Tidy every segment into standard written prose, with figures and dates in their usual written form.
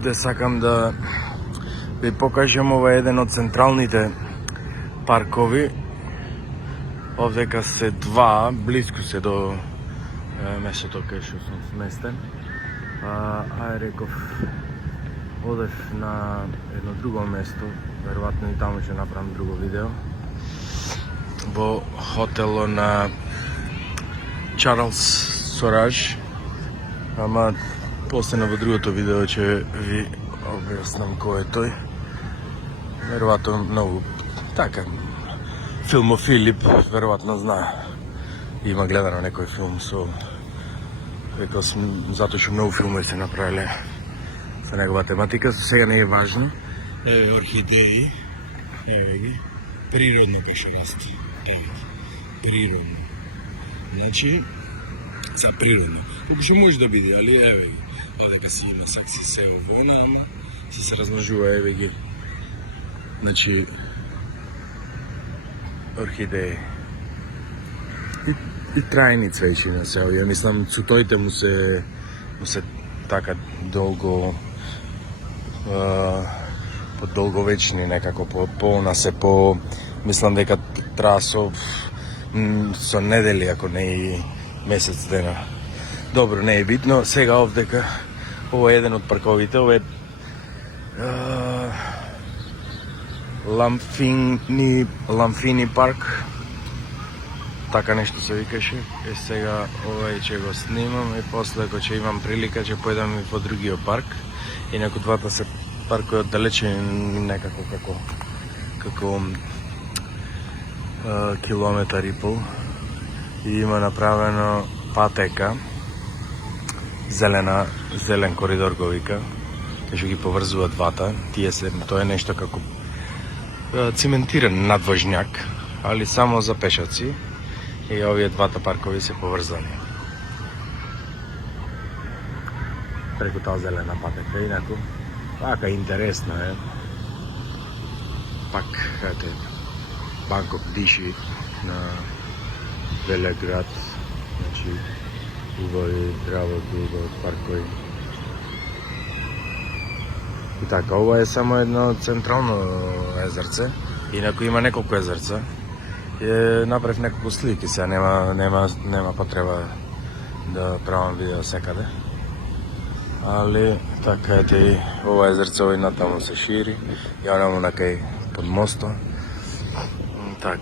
Овде сакам да ви покажам, ова е еден од централните паркови. Овдека се два, близко се до местото кај што сум сместен. Реков, одев на едно друго место, веројатно и таму ќе направам друго видео. Во хотело на Чарлс Сораж, ама после во другото видео ќе ви објаснам кој е тој. Веројатно многу така филмофили веројатно знае. Има гледано некој филм со затоа што многу филми се направиле со негова тематика, сега не е важно. Еве орхидеи, еве ги, природно кај што расте. Еве, природно. Значи, за природно. Колку што може да биде, али еве ги. Одека си има сакси се овона, ама се размножува, еве ги. Значи, орхидеи. И трајни цвеќина се овие, мислам, цутоите му се така долго подолговечни некако, мислам дека траа со недели, ако не и месец дена. Добро, не е битно. Сега овдека, ова е еден од парковите, ова е Ламфини парк. Така нешто се викаше. Сега овај ќе го снимам и после ако ќе имам прилика ќе појдам и по другиот парк. Инаку двата се паркови оддалечени некако како километар и пол. И има направено патека, зелен коридор го вика, што ги поврзува двата. Тоа е нешто како циментиран надвожњак, али само за пешаци. И овие двата паркови се поврзани преку таа зелена патека. Инаку, така интересно е. Пак, ете, Бангкок диши на Велеград. Значи, убави работи, убави паркови. И така, ова е само едно централно езерце. Инаку има неколку езерца. Направив неколку слики, сега нема потреба да правам видео секаде. Али, така ете, ова езерце овој натаму се шири, ја онаму на кај под мосто. Так,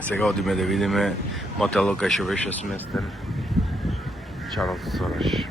сега одиме да видиме мотелот кај што беше сместен Чарлс Сораж.